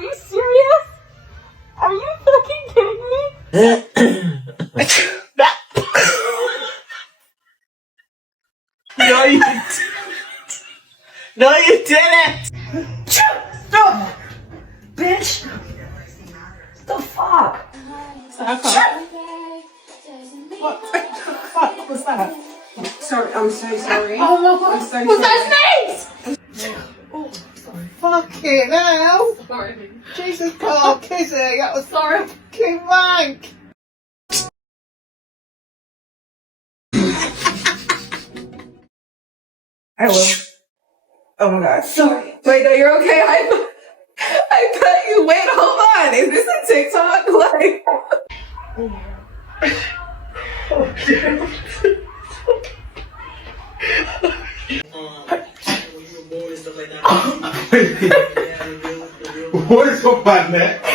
Are you serious? Are you fucking kidding me? No, you didn't. No, you didn't. No! Bitch! The fuck? What the fuck was that? Sorry, I'm so sorry. Oh my god. I'm so Was sorry. that snakes? Oh, sorry. Fucking hell. Sorry. Jesus, Carl, Kizzy, that was Sorry. fucking wank. I will. Oh my god. Sorry. Wait, no, you're okay. I bet you. Wait, hold on. Is this a TikTok? Like. What is up, man?